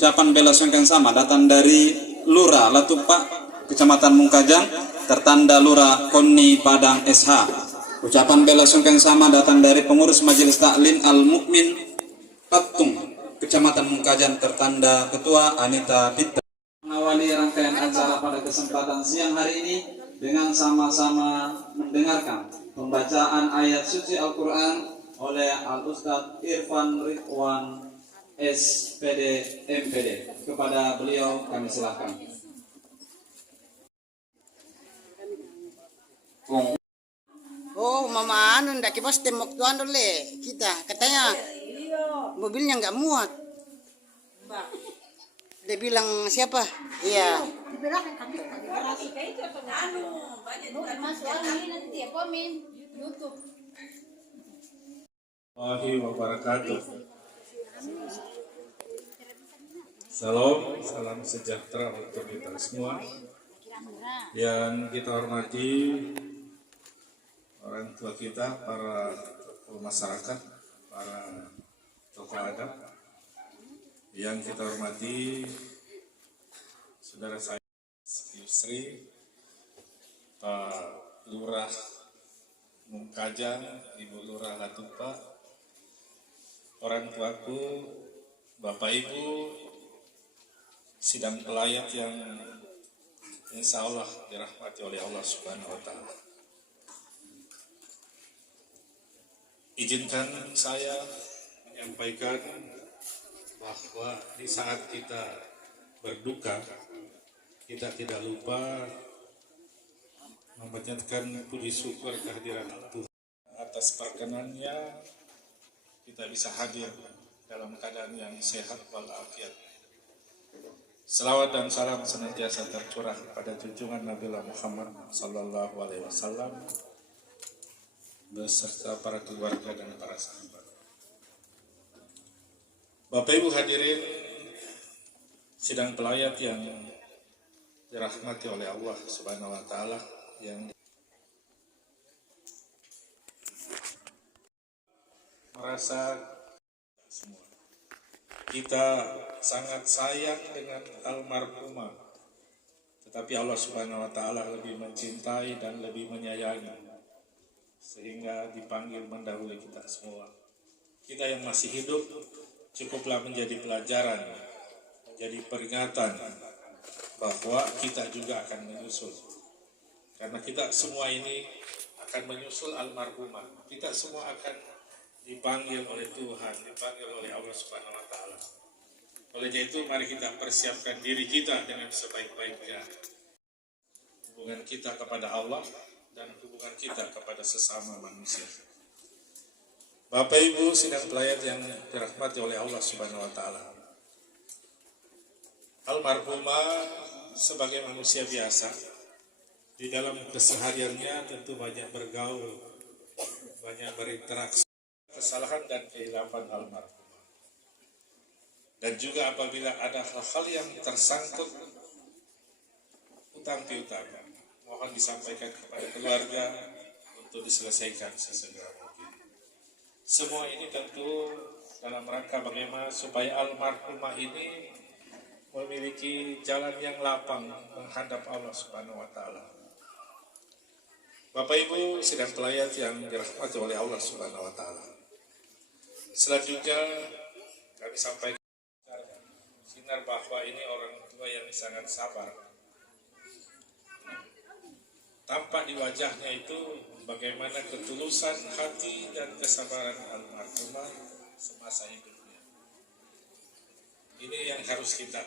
Ucapan bela sungkawa sama datang dari Lurah Latupa, Kecamatan Mungkajang, tertanda Lurah Konni Padang SH. Ucapan bela sungkawa sama datang dari pengurus Majelis Taklim Al-Mukmin Patung, Kecamatan Mungkajang, tertanda Ketua Anita Pitra. Mengawali rangkaian acara pada kesempatan siang hari ini dengan sama-sama mendengarkan pembacaan ayat suci Al-Quran oleh Al-Ustadz Irfan Ridwan SPD MPD. Kepada beliau kami silakan. Oh, mama anu ndak kipas temok tuan dulu kita katanya mobilnya nggak muat. Dia bilang siapa? Iya. Warahmatullahi wabarakatuh. Salam sejahtera untuk kita semua. Yang kita hormati orang tua kita, para tokoh masyarakat, para tokoh adat. Yang kita hormati saudara saya Yusri, Pak Lurah Mungkajang, Ibu Lurah Latupa, orang tuaku, Bapak Ibu, sidang pelayat yang insya Allah dirahmati oleh Allah Subhanahu wa Ta'ala. Izinkan saya menyampaikan bahwa di saat kita berduka, kita tidak lupa memanjatkan puji syukur kehadiran Tuhan atas perkenannya kita bisa hadir dalam keadaan yang sehat walafiat. Selawat dan salam senantiasa tercurah pada junjungan Nabi Muhammad Sallallahu Alaihi Wasallam beserta para keluarga dan para sahabat. Bapak Ibu hadirin sidang pelayat yang dirahmati oleh Allah Subhanahu Wa Taala, yang merasa semua kita sangat sayang dengan almarhumah, tetapi Allah Subhanahu Wa Taala lebih mencintai dan lebih menyayangi sehingga dipanggil mendahului kita semua. Kita yang masih hidup cukuplah menjadi pelajaran, menjadi peringatan bahwa kita juga akan menyusul. Karena kita semua ini akan menyusul almarhumah. Kita semua akan dipanggil oleh Tuhan, dipanggil oleh Allah Subhanahu Wa Taala. Oleh itu mari kita persiapkan diri kita dengan sebaik-baiknya. Hubungan kita kepada Allah dan hubungan kita kepada sesama manusia. Bapak Ibu sidang pelayat yang dirahmati oleh Allah Subhanahu Wa Taala. Almarhumah sebagai manusia biasa, di dalam kesehariannya tentu banyak bergaul, banyak berinteraksi, kesalahan dan kehilapan almarhumah. Dan juga apabila ada hal-hal yang tersangkut utang piutang, mohon disampaikan kepada keluarga untuk diselesaikan sesegera mungkin. Semua ini tentu dalam rangka bagaimana supaya almarhumah ini memiliki jalan yang lapang menghadap Allah Subhanahu Wa Taala. Bapak Ibu sidang pelayat yang dirahmati oleh Allah Subhanahu Wa Taala. Selanjutnya kami sampaikan sinar bahwa ini orang tua yang sangat sabar. Tampak di wajahnya itu bagaimana ketulusan hati dan kesabaran almarhumah semasa hidupnya. Ini yang harus kita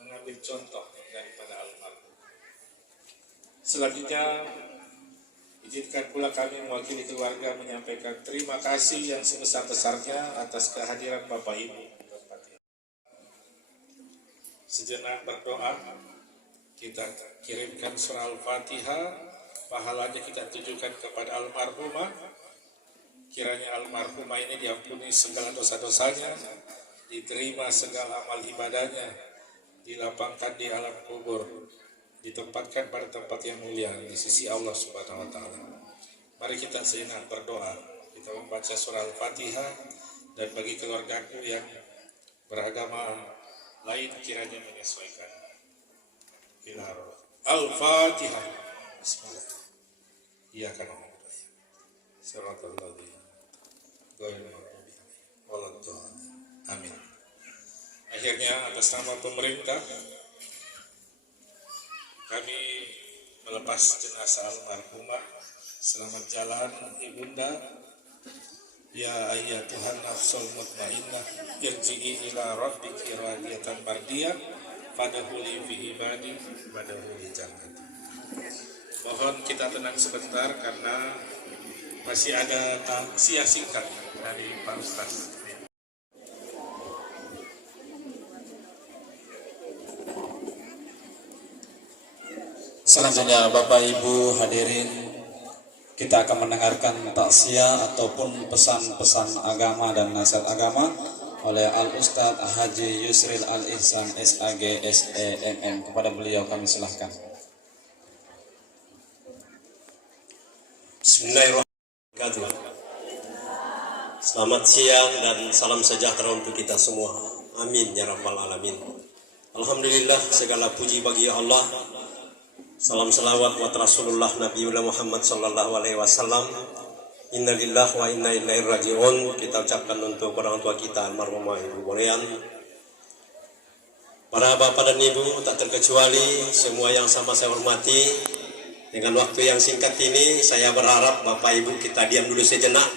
mengambil contoh daripada almarhum. Selanjutnya, izinkan pula kami mewakili keluarga menyampaikan terima kasih yang sebesar-besarnya atas kehadiran Bapak Ibu. Sejenak berdoa, kita kirimkan surah Al-Fatihah, pahalanya kita tujukan kepada almarhumah. Kiranya almarhumah ini diampuni segala dosa-dosanya, diterima segala amal ibadahnya, dilapangkan di alam kubur, ditempatkan pada tempat yang mulia di sisi Allah Subhanahu Wa Taala. Mari kita sejenak berdoa. Kita membaca surah Al-Fatihah, dan bagi keluargaku yang beragama lain kiranya menyesuaikan. Al-Fatihah. Bismillah. Iya kan. Siratal ladzina ghairil maghdubi alaihim waladdallin. Amin. Akhirnya atas nama pemerintah kami melepas jenazah almarhumah. Selamat jalan ibunda. Ya ayyatuhan nafsul mutmainnah irji'i ila rabbiki radiyatan mardiyah fadkhuli fi ibadi wadkhuli jannati. Mohon kita tenang sebentar karena masih ada tausiah singkat dari Pak Ustaz. Selanjutnya Bapak Ibu hadirin, kita akan mendengarkan tausiah ataupun pesan-pesan agama dan nasihat agama oleh Al-Ustadz Haji Yusril Al-Ihsan SAG SEMM. Kepada beliau kami silahkan. Bismillahirrahmanirrahim. Selamat siang dan salam sejahtera untuk kita semua. Amin ya rabbal alamin. Alhamdulillah, segala puji bagi Allah. Salam salawat buat Rasulullah Nabi Muhammad sallallahu alaihi wasallam. Innalillahi wa inna ilaihi rajiun. Kita ucapkan untuk orang tua kita almarhumah Ibu Borean. Para bapak dan ibu tak terkecuali semua yang sama saya hormati. Dengan waktu yang singkat ini saya berharap bapak ibu kita diam dulu sejenak.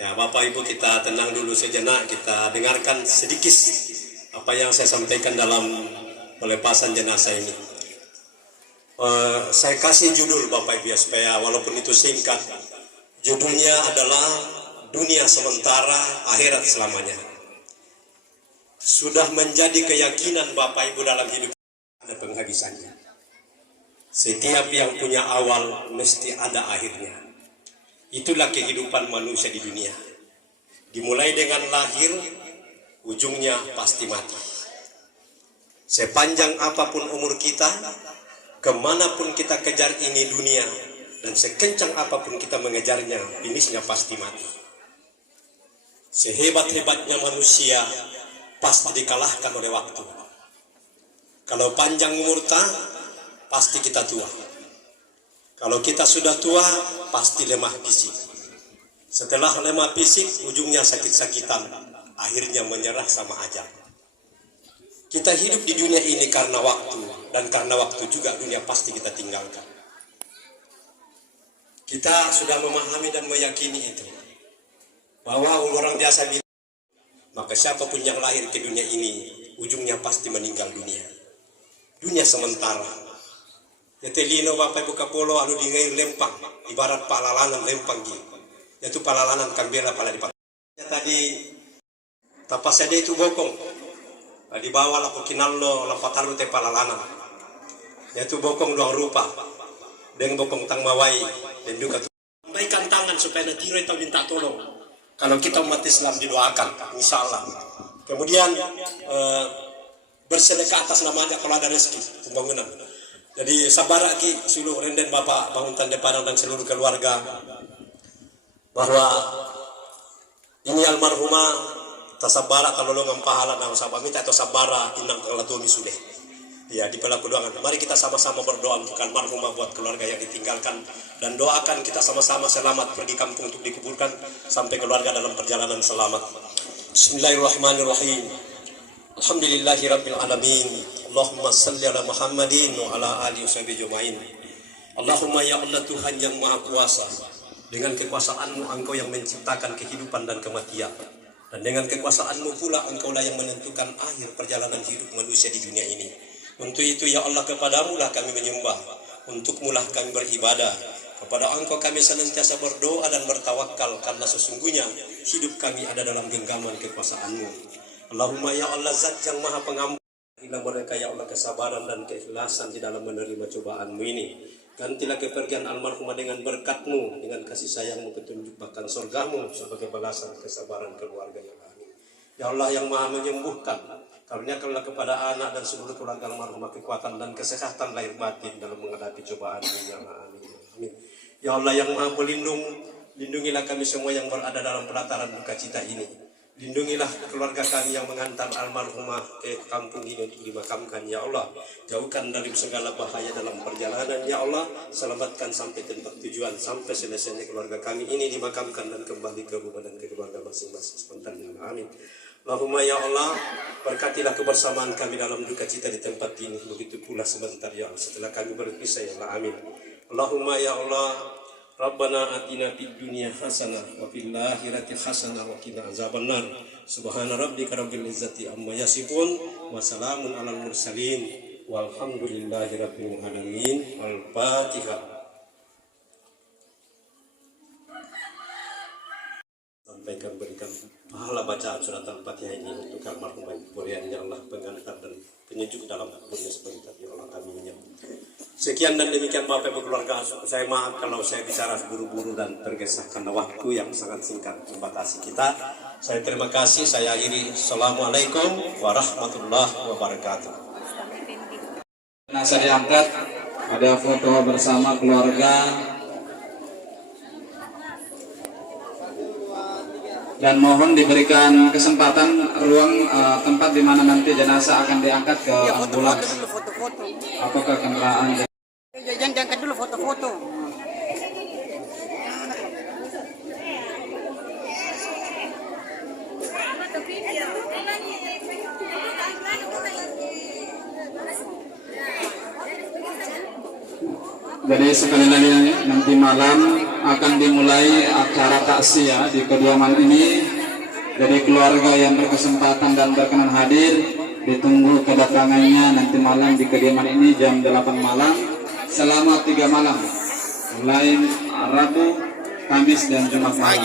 Ya, bapak ibu kita tenang dulu sejenak, kita dengarkan sedikit apa yang saya sampaikan dalam pelepasan jenazah ini. Saya kasih judul Bapak Ibu ya, supaya walaupun itu singkat, judulnya adalah dunia sementara, akhirat selamanya. Sudah menjadi keyakinan Bapak Ibu dalam hidup ada penghabisannya. Setiap yang punya awal mesti ada akhirnya. Itulah kehidupan manusia di dunia. Dimulai dengan lahir, ujungnya pasti mati. Sepanjang apapun umur kita, kemanapun kita kejar ini dunia, dan sekencang apapun kita mengejarnya, finishnya pasti mati. Sehebat-hebatnya manusia, pasti dikalahkan oleh waktu. Kalau panjang umur pasti kita tua. Kalau kita sudah tua, pasti lemah fisik. Setelah lemah fisik, ujungnya sakit-sakitan, akhirnya menyerah sama ajal. Kita hidup di dunia ini karena waktu, dan karena waktu juga dunia pasti kita tinggalkan. Kita sudah memahami dan meyakini itu, bahwa orang biasa bilang, maka siapapun yang lahir ke dunia ini, ujungnya pasti meninggal dunia. Dunia sementara. Ya telino Bapak Ibu Kapolo anu dingai lempang, ibarat palalanan lempang gitu. Yaitu palalanan kambera pala di tadi tapasade itu bokong. Di bawah laku kinallo lampataru te palalanan. Yaitu bokong dua rupa. Dengan bokong tang mawai dan juga lambaikan tangan supaya natiro itu minta tolong. Kalau kita umat Islam didoakan, insya Allah. Kemudian bersedekah atas namanya kalau ada rezeki pembangunan. Jadi sabar aki seluruh renden Bapak Bangun Tanda Padang dan seluruh keluarga bahwa ini almarhumah tasabara kalau lo ngampahala nang sabamita atau sabara inang kalatumi sudah. Ya di pelaku doangan. Mari kita sama-sama berdoa untuk almarhumah buat keluarga yang ditinggalkan dan doakan kita sama-sama selamat pergi kampung untuk dikuburkan sampai keluarga dalam perjalanan selamat. Bismillahirrahmanirrahim. Alhamdulillahirabbil alamin. Allahumma salli ala Muhammadin wa ala alihi washabihi ajmain. Allahumma ya Allah Tuhan yang Maha Kuasa, dengan kekuasaan-Mu Engkau yang menciptakan kehidupan dan kematian, dan dengan kekuasaan-Mu pula Engkau lah yang menentukan akhir perjalanan hidup manusia di dunia ini. Untuk itu ya Allah, kepadamu lah kami menyembah, untukmu lah kami beribadah, kepada Engkau kami senantiasa berdoa dan bertawakal, karena sesungguhnya hidup kami ada dalam genggaman kekuasaan-Mu. Allahumma ya Allah Zat yang Maha Pengampun, berilah mereka ya Allah kesabaran dan keikhlasan di dalam menerima cobaan-Mu ini. Gantilah kepergian almarhumah dengan berkat-Mu, dengan kasih sayang-Mu, petunjuk bahkan surga-Mu sebagai balasan kesabaran keluarga yang amin. Ya Allah yang Maha menyembuhkan, karuniakanlah kepada anak dan seluruh keluarga almarhumah kekuatan dan kesehatan lahir batin dalam menghadapi cobaan-Mu yang amin. Amin. Ya Allah yang Maha pelindung, lindungilah kami semua yang berada dalam pelataran duka cita ini. Lindungilah keluarga kami yang mengantar almarhumah ke kampung ini untuk dimakamkan, ya Allah. Jauhkan dari segala bahaya dalam perjalanan, ya Allah. Selamatkan sampai tempat tujuan, sampai selesainya keluarga kami ini dimakamkan dan kembali ke rumah dan ke keluarga masing-masing sebentar. Amin. Allahumma ya Allah, berkatilah kebersamaan kami dalam duka cita di tempat ini. Begitu pula sebentar, ya Allah, setelah kami berpisah, ya Allah. Amin. Allahumma ya Allah, Rabbana atina fid dunya hasanah wa fil akhirati hasanah wa qina azabannar. Subhana rabbika rabbil izzati amma yasifun wa salamun alal mursalin walhamdulillahi rabbil alamin. Al-Fatihah. Sampaikan berikan pahala bacaan surat Al-Fatihah ini untuk almarhum Ibu ya Allah, pengantar dan penyejuk dalam kuburnya sebentar, ya Allah. Amin. Sekian dan demikian Bapak Ibu keluarga, saya maaf kalau saya bicara buru-buru dan tergesa karena waktu yang sangat singkat membatasi kita. Saya terima kasih, saya akhiri. Assalamualaikum warahmatullahi wabarakatuh. Jenazah diangkat, ada foto bersama keluarga, dan mohon diberikan kesempatan ruang tempat di mana nanti jenazah akan diangkat ke ambulans atau ke kendaraan. Jangan diangkat dulu foto-foto. Jadi sekali lagi nanti malam akan dimulai acara takziah di kediaman ini. Jadi keluarga yang berkesempatan dan berkenan hadir ditunggu kedatangannya nanti malam di kediaman ini jam 8 malam selama 3 malam, mulai Rabu, Kamis dan Jumat malam.